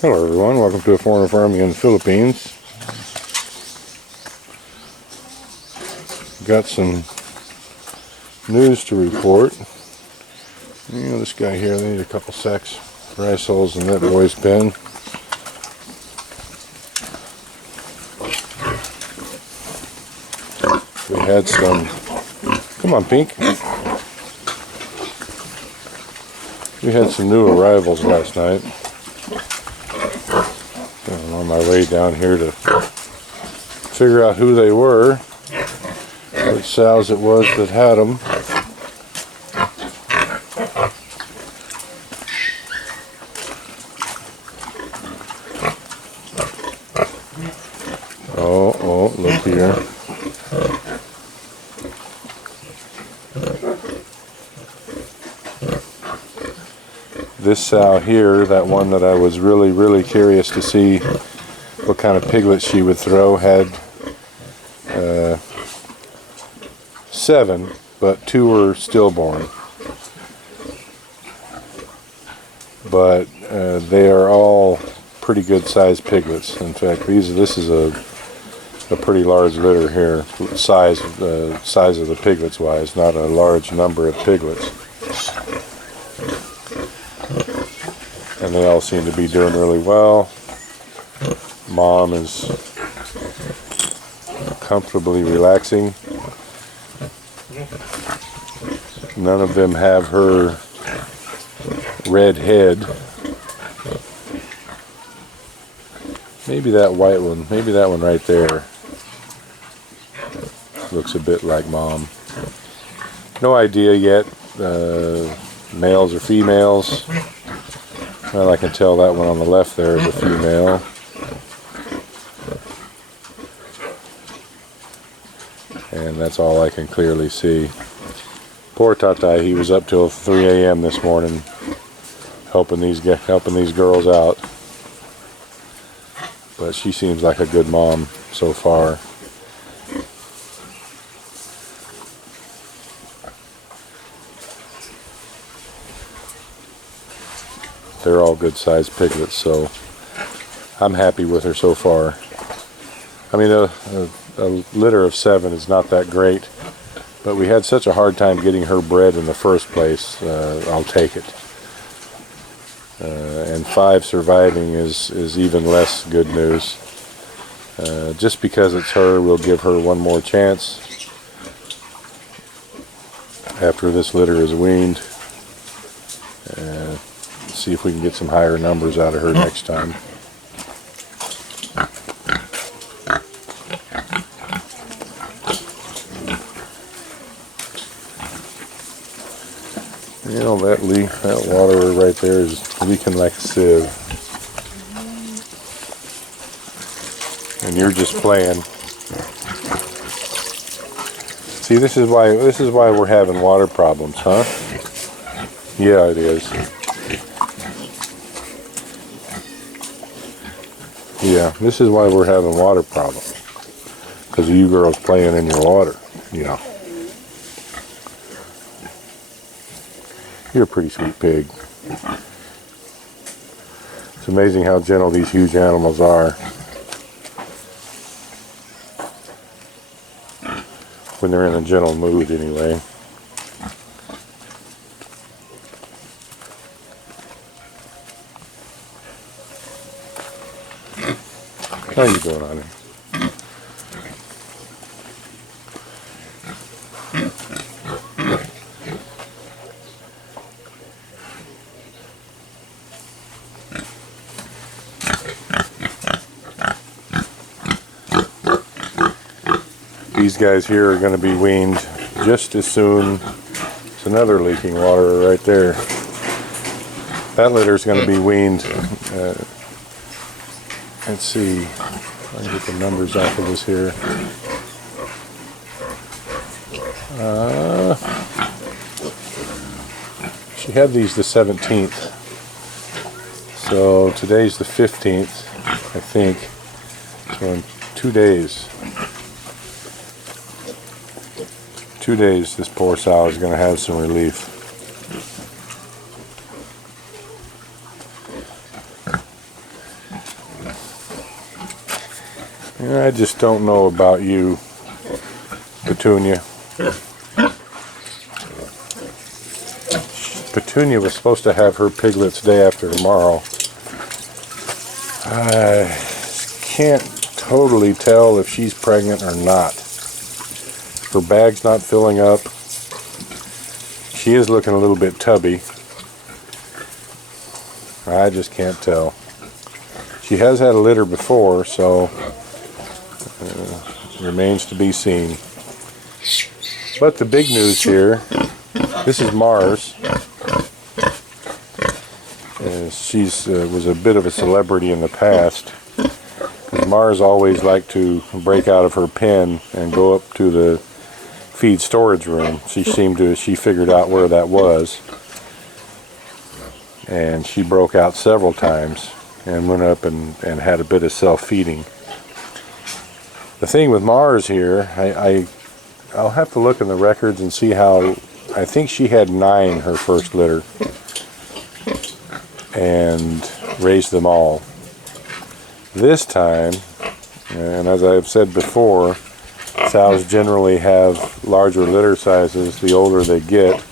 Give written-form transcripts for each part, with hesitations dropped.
Hello everyone, welcome to a foreigner farming in the Philippines. Got some news to report. You know, this guy here, they need a couple sacks of rice hulls in that boy's pen. We had some, come on Pink. We had some new arrivals last night. I'm on my way down here to figure out who they were, which sows it was that had them. Oh, look here. This sow here, that one that I was really curious to see what kind of piglets she would throw, had 7, but 2 were stillborn. But they are all pretty good sized piglets. In fact, this is a pretty large litter here, size of the piglets wise, not a large number of piglets. And they all seem to be doing really well. Mom is comfortably relaxing. None of them have her red head. Maybe that white one, maybe that one right there looks a bit like Mom. No idea yet, males or females. Well, I can tell that one on the left there is a female. And that's all I can clearly see. Poor Tatai, he was up till 3 a.m. this morning helping these girls out. But she seems like a good mom so far. They're all good sized piglets, so I'm happy with her so far. I mean, a litter of 7 is not that great, but we had such a hard time getting her bred in the first place. I'll take it. And 5 surviving is even less good news. Just because it's her, we'll give her one more chance after this litter is weaned. See if we can get some higher numbers out of her next time. You know, that water right there is leaking like a sieve. And you're just playing. See, this is why we're having water problems, huh? Yeah, it is. Yeah, this is why we're having water problems. Because of you girls playing in your water, you know. You're a pretty sweet pig. It's amazing how gentle these huge animals are. When they're in a gentle mood, anyway. How you doing, honey? These guys here are going to be weaned just as soon. There's another leaking water right there. That litter is going to be weaned. Let's see. I can get the numbers off of this here. She had these the 17th. So today's the 15th, I think. So in 2 days. 2 days, this poor sow is going to have some relief. I just don't know about you, Petunia. Petunia was supposed to have her piglets day after tomorrow. I can't totally tell if she's pregnant or not. Her bag's not filling up. She is looking a little bit tubby. I just can't tell. She has had a litter before, so remains to be seen. But the big news here, this is Mars. She's was a bit of a celebrity in the past. Mars always liked to break out of her pen and go up to the feed storage room. She figured out where that was, and she broke out several times and went up and had a bit of self-feeding. The thing with Mars here, I'll have to look in the records and see how. I think she had 9 her first litter and raised them all. This time, and as I've said before, sows generally have larger litter sizes the older they get.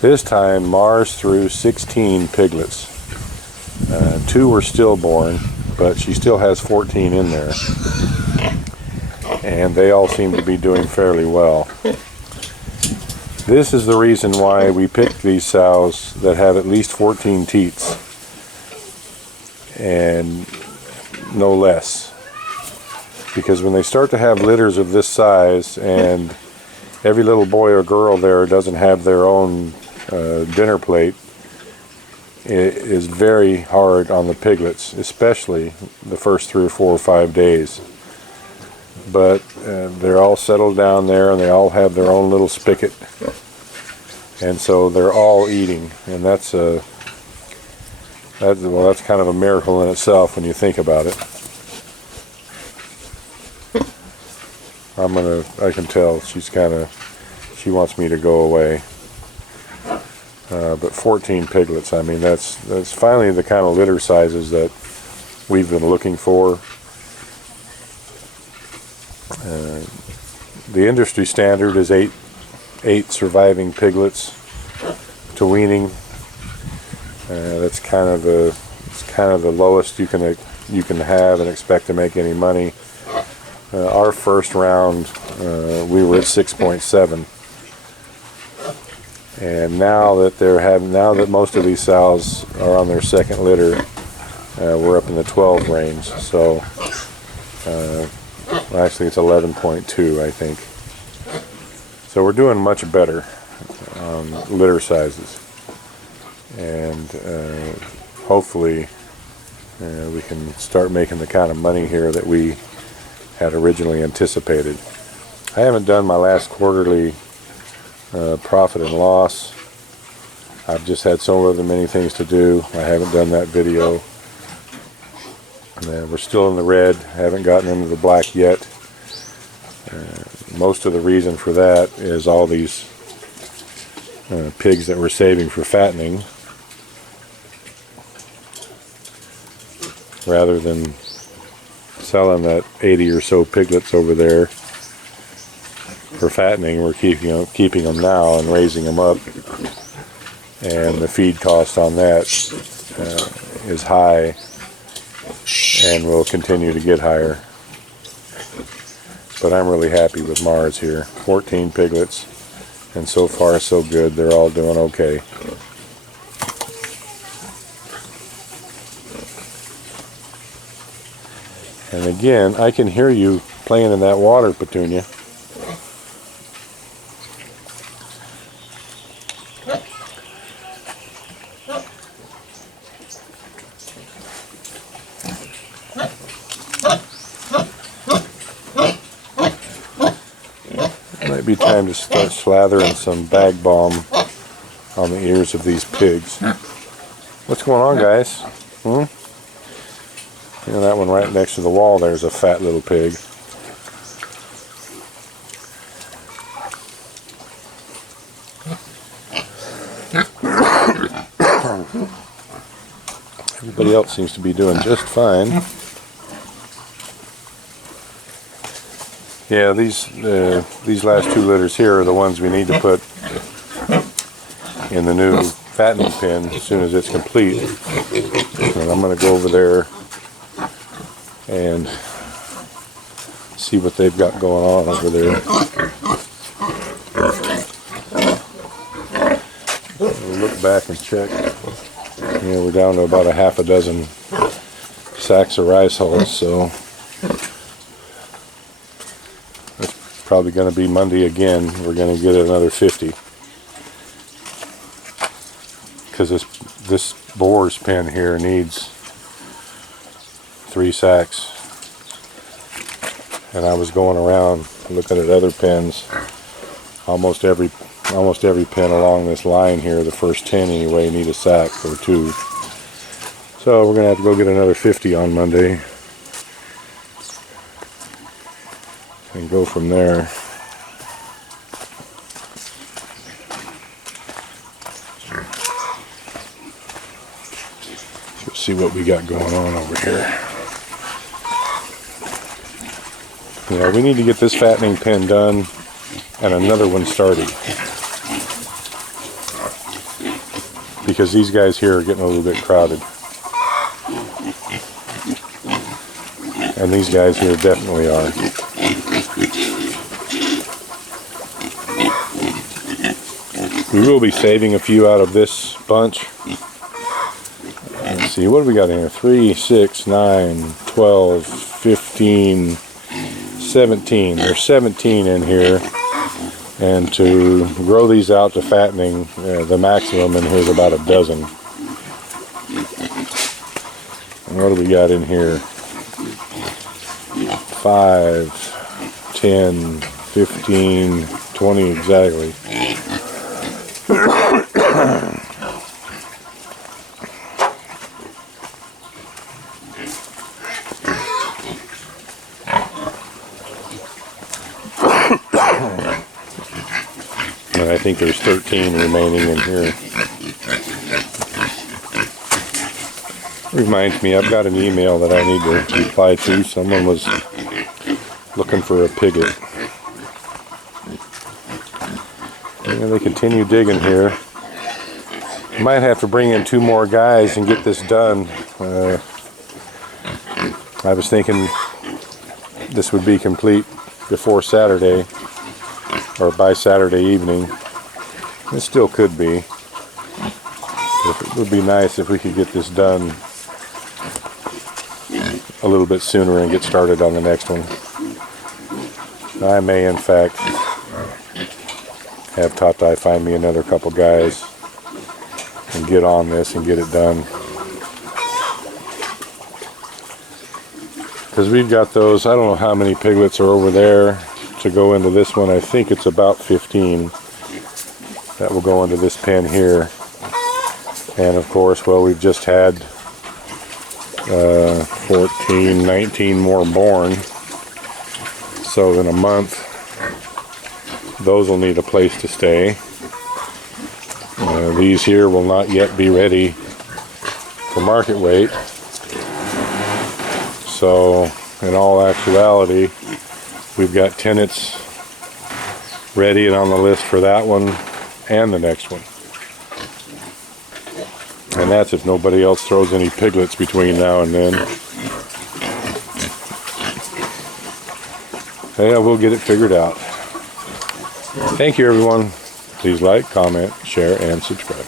This time Mars threw 16 piglets. 2 were stillborn, but she still has 14 in there. And they all seem to be doing fairly well. This is the reason why we picked these sows that have at least 14 teats, and no less. Because when they start to have litters of this size, and every little boy or girl there doesn't have their own dinner plate, it is very hard on the piglets, especially the first 3 or 4 or 5 days. But they're all settled down there, and they all have their own little spigot, and so they're all eating, and that's kind of a miracle in itself when you think about it. I can tell she wants me to go away. But 14 piglets, I mean, that's finally the kind of litter sizes that we've been looking for. The industry standard is 8 surviving piglets to weaning. That's kind of the lowest you can have and expect to make any money. Our first round, we were at 6.7, and now that most of these sows are on their second litter, we're up in the 12 range. So actually it's 11.2, I think. So we're doing much better on litter sizes, and hopefully we can start making the kind of money here that we had originally anticipated. I haven't done my last quarterly profit and loss. I've just had so many things to do. I haven't done that video. We're still in the red, haven't gotten into the black yet. Most of the reason for that is all these pigs that we're saving for fattening, rather than selling that 80 or so piglets over there for fattening. We're keeping them now and raising them up, and the feed cost on that is high and will continue to get higher. But I'm really happy with Mars here. 14 piglets, and so far so good. They're all doing okay. And again, I can hear you playing in that water, Petunia. It might be time to start slathering some bag balm on the ears of these pigs. What's going on, guys? You know, that one right next to the wall there's a fat little pig. Everybody else seems to be doing just fine. Yeah, these last 2 litters here are the ones we need to put in the new fattening pen as soon as it's complete. And I'm going to go over there and see what they've got going on over there. We'll look back and check. Yeah, we're down to about a half a dozen sacks of rice hulls, so it's probably going to be Monday again. We're going to get another 50. Because this boar's pen here needs 3 sacks, and I was going around looking at other pens. Almost every pen along this line here, the first 10 anyway, need a sack or 2. So we're gonna have to go get another 50 on Monday and go from there. See what we got going on over here. Yeah, we need to get this fattening pen done and another one started, because these guys here are getting a little bit crowded, and these guys here definitely are. We will be saving a few out of this bunch. Let's see, what do we got in here? 3, 6, 9, 12, 15, 17. There's 17 in here. And to grow these out to fattening, the maximum in here is about a dozen. And what do we got in here? 5, 10, 15, 20 exactly. And I think there's 13 remaining in here. Reminds me, I've got an email that I need to reply to. Someone was looking for a piglet. And they continue digging here. Might have to bring in 2 more guys and get this done. I was thinking this would be complete before Saturday, or by Saturday evening. It still could be. It would be nice if we could get this done a little bit sooner and get started on the next one. I may, in fact, have Tata find me another couple guys and get on this and get it done. Because we've got those, I don't know how many piglets are over there to go into this one. I think it's about 15 that will go into this pen here. And of course, well, we've just had 14, 19 more born. So in a month, those will need a place to stay. These here will not yet be ready for market weight. So in all actuality, we've got tenants ready and on the list for that one and the next one. And that's if nobody else throws any piglets between now and then. Yeah, we'll get it figured out. Thank you, everyone. Please like, comment, share, and subscribe.